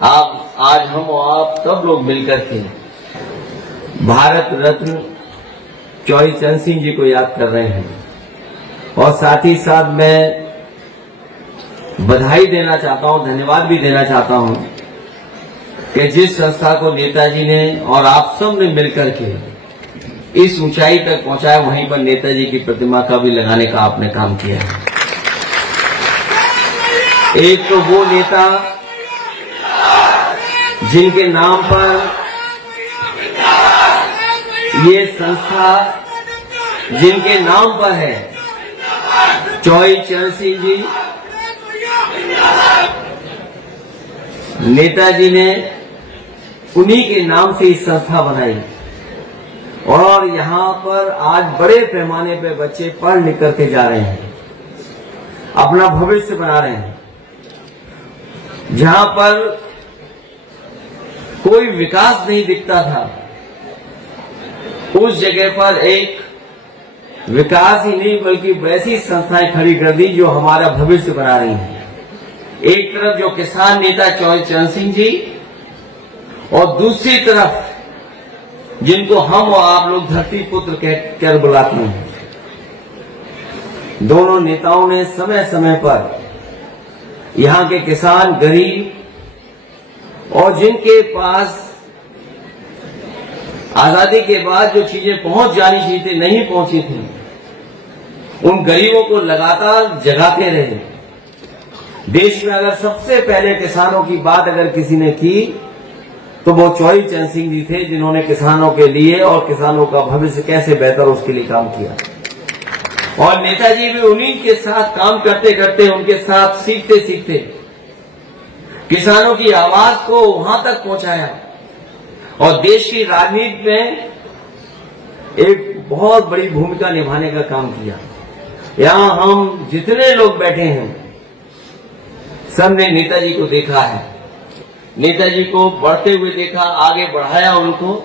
आज हम और आप सब लोग मिलकर के भारत रत्न चौधरी चरण सिंह जी को याद कर रहे हैं। और साथ ही साथ मैं बधाई देना चाहता हूं, धन्यवाद भी देना चाहता हूं कि जिस संस्था को नेताजी ने और आप सब ने मिलकर के इस ऊंचाई तक पहुंचाया, वहीं पर नेताजी की प्रतिमा का भी लगाने का आपने काम किया है। एक तो वो नेता जिनके नाम पर ये संस्था, जिनके नाम पर है चौधरी चरण सिंह जी, नेताजी ने उन्हीं के नाम से इस संस्था बनाई। और यहां पर आज बड़े पैमाने पे बच्चे पढ़ लिख करके जा रहे हैं, अपना भविष्य बना रहे हैं। जहां पर कोई विकास नहीं दिखता था, उस जगह पर एक विकास ही नहीं बल्कि वैसी संस्थाएं खड़ी कर दी जो हमारा भविष्य बना रही हैं। एक तरफ जो किसान नेता चौधरी चरण सिंह जी, और दूसरी तरफ जिनको हम और आप लोग धरती पुत्र कहकर बुलाते हैं। दोनों नेताओं ने समय समय पर यहां के किसान, गरीब और जिनके पास आजादी के बाद जो चीजें पहुंच जानी चाहिए थी, नहीं पहुंची थी, उन गरीबों को लगातार जगाते रहे। देश में अगर सबसे पहले किसानों की बात अगर किसी ने की तो वो चौधरी चरण सिंह जी थे, जिन्होंने किसानों के लिए और किसानों का भविष्य कैसे बेहतर उसके लिए काम किया। और नेताजी भी उन्हीं के साथ काम करते करते, उनके साथ सीखते सीखते किसानों की आवाज को वहां तक पहुंचाया और देश की राजनीति में एक बहुत बड़ी भूमिका निभाने का काम किया। यहां हम जितने लोग बैठे हैं सबने नेताजी को देखा है, नेताजी को बढ़ते हुए देखा, आगे बढ़ाया उनको।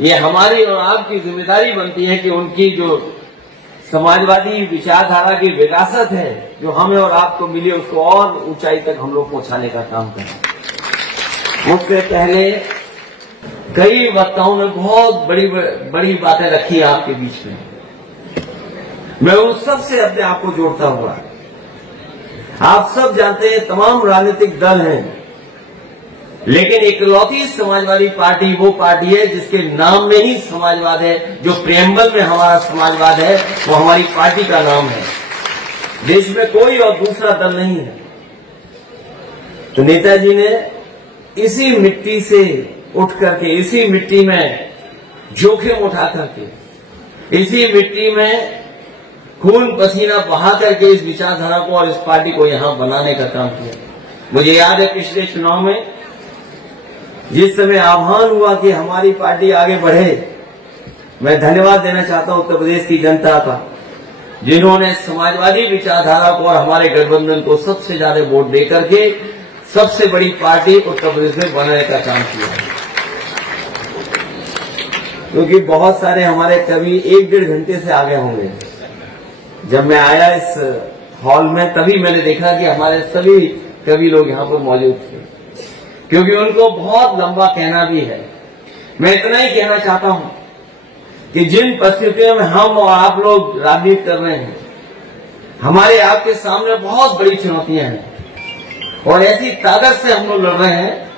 ये हमारी और आपकी जिम्मेदारी बनती है कि उनकी जो समाजवादी विचारधारा की विरासत है जो हमें और आपको मिली, उसको और ऊंचाई तक हम लोग पहुंचाने का काम करें। उससे पहले कई वक्ताओं ने बहुत बड़ी बड़ी बातें रखी आपके बीच में। मैं उन सब से अपने आप को जोड़ता हुआ, आप सब जानते हैं तमाम राजनीतिक दल हैं, लेकिन इकलौती समाजवादी पार्टी वो पार्टी है जिसके नाम में ही समाजवाद है, जो प्रेम्बल में हमारा समाजवाद है वो हमारी पार्टी का नाम है। देश में कोई और दूसरा दल नहीं है। तो नेताजी ने इसी मिट्टी से उठ करके, इसी मिट्टी में जोखिम उठा करके, इसी मिट्टी में खून पसीना बहा करके इस विचारधारा को और इस पार्टी को यहां बनाने का काम किया। मुझे याद है पिछले चुनाव में जिस समय आह्वान हुआ कि हमारी पार्टी आगे बढ़े, मैं धन्यवाद देना चाहता हूं उत्तर प्रदेश की जनता का, जिन्होंने समाजवादी विचारधारा को और हमारे गठबंधन को सबसे ज्यादा वोट देकर के सबसे बड़ी पार्टी उत्तर प्रदेश में बनाने का काम किया। क्योंकि बहुत सारे हमारे कवि 1-1.5 घंटे से आगे होंगे। जब मैं आया इस हॉल में तभी मैंने देखा कि हमारे सभी कवि लोग यहाँ पर मौजूद थे, क्योंकि उनको बहुत लंबा कहना भी है। मैं इतना ही कहना चाहता हूं कि जिन परिस्थितियों में हम और आप लोग राजनीति कर रहे हैं, हमारे आपके सामने बहुत बड़ी चुनौतियां हैं और ऐसी ताकत से हम लोग लड़ रहे हैं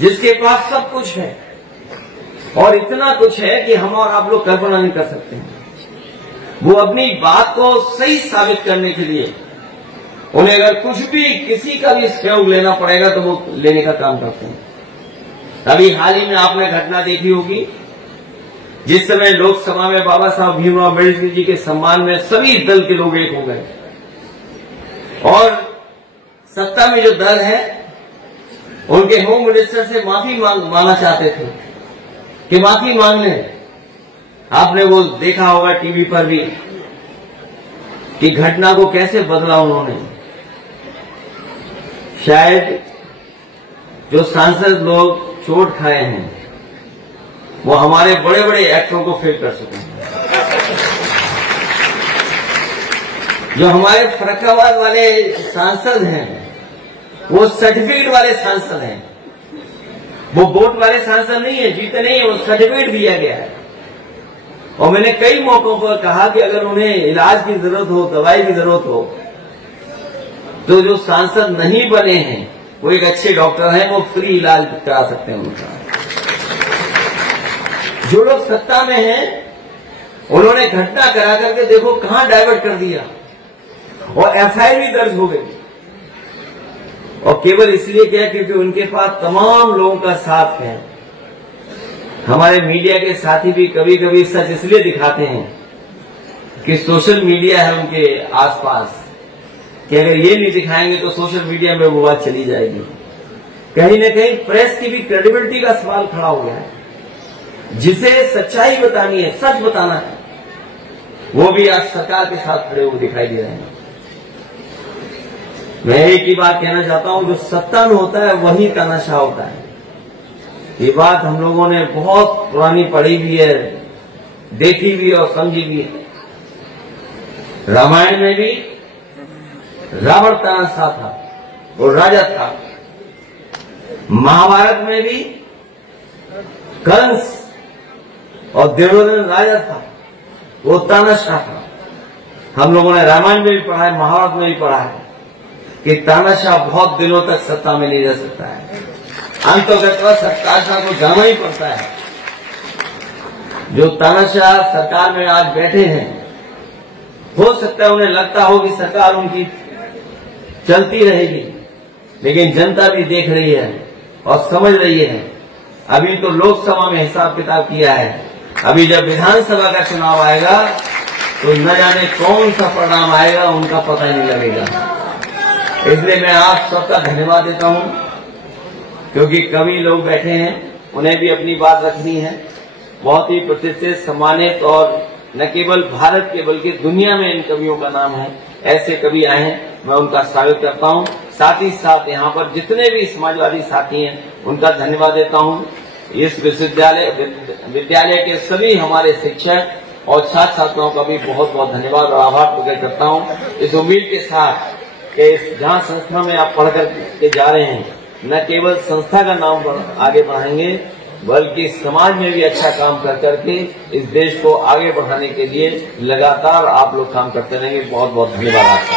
जिसके पास सब कुछ है, और इतना कुछ है कि हम और आप लोग कल्पना नहीं कर सकते हैं। वो अपनी बात को सही साबित करने के लिए उन्हें अगर कुछ भी किसी का भी सहयोग लेना पड़ेगा तो वो लेने का काम करते हैं। अभी हाल ही में आपने घटना देखी होगी, जिस समय लोकसभा में बाबा साहब भीमराव अम्बेडकर जी के सम्मान में सभी दल के लोग एक हो गए और सत्ता में जो दल है उनके होम मिनिस्टर से माफी मांगना चाहते थे कि माफी मांग लें। आपने वो देखा होगा टीवी पर भी कि घटना को कैसे बदला उन्होंने। शायद जो सांसद लोग चोट खाए हैं वो हमारे बड़े बड़े एक्टरों को फेल कर सके। जो हमारे फर्रुखाबाद वाले सांसद हैं वो सर्टिफिकेट वाले सांसद हैं, वो वोट वाले सांसद नहीं है, जीते नहीं है, वो सर्टिफिकेट दिया गया है। और मैंने कई मौकों पर कहा कि अगर उन्हें इलाज की जरूरत हो, दवाई की जरूरत हो, तो जो सांसद नहीं बने हैं वो एक अच्छे डॉक्टर हैं, वो फ्री इलाज करा सकते हैं उनका। जो लोग सत्ता में हैं उन्होंने घटना करा करके देखो कहां डाइवर्ट कर दिया, और एफआईआर भी दर्ज हो गई, और केवल इसलिए क्या, क्योंकि उनके पास तमाम लोगों का साथ है। हमारे मीडिया के साथी भी कभी कभी सच इसलिए दिखाते हैं कि सोशल मीडिया है उनके आसपास, कि अगर ये नहीं दिखाएंगे तो सोशल मीडिया में वो बात चली जाएगी। कहीं न कहीं प्रेस की भी क्रेडिबिलिटी का सवाल खड़ा हो गया है। जिसे सच्चाई बतानी है, सच बताना है, वो भी आज सरकार के साथ खड़े हुए दिखाई दे रहे हैं। मैं एक ही बात कहना चाहता हूं, जो सत्ता में होता है वही तानाशाह होता है। ये बात हम लोगों ने बहुत पुरानी पढ़ी भी है, देखी भी और समझी भी है। रामायण में भी रावण तानाशाह था, वो राजा था। महाभारत में भी कंस और दुर्योधन राजा था, वो तानाशाह था। हम लोगों ने रामायण में भी पढ़ा है, महाभारत में भी पढ़ा है कि तानाशाह बहुत दिनों तक सत्ता में नहीं रह सकता है, अंततः तानाशाह को जाना ही पड़ता है। जो तानाशाह सरकार में आज बैठे हैं, हो सकता है उन्हें लगता हो कि सरकार उनकी चलती रहेगी, लेकिन जनता भी देख रही है और समझ रही है। अभी तो लोकसभा में हिसाब किताब किया है, अभी जब विधानसभा का चुनाव आएगा तो न जाने कौन सा परिणाम आएगा, उनका पता ही नहीं लगेगा। इसलिए मैं आप सबका धन्यवाद देता हूं, क्योंकि कवि लोग बैठे हैं, उन्हें भी अपनी बात रखनी है। बहुत ही प्रतिष्ठित, सम्मानित और न केवल भारत के बल्कि दुनिया में इन कवियों का नाम है। ऐसे कवि आए हैं, मैं उनका स्वागत करता हूं। साथ ही साथ यहाँ पर जितने भी समाजवादी साथी हैं उनका धन्यवाद देता हूं। इस विद्यालय के सभी हमारे शिक्षक और छात्र छात्राओं का भी बहुत बहुत धन्यवाद और आभार प्रकट करता हूं। इस उम्मीद के साथ कि जहां संस्था में आप पढ़ कर जा रहे हैं, न केवल संस्था का नाम आगे बढ़ाएंगे बल्कि समाज में भी अच्छा काम कर करके इस देश को आगे बढ़ाने के लिए लगातार आप लोग काम करते रहेंगे। बहुत बहुत धन्यवाद आपका।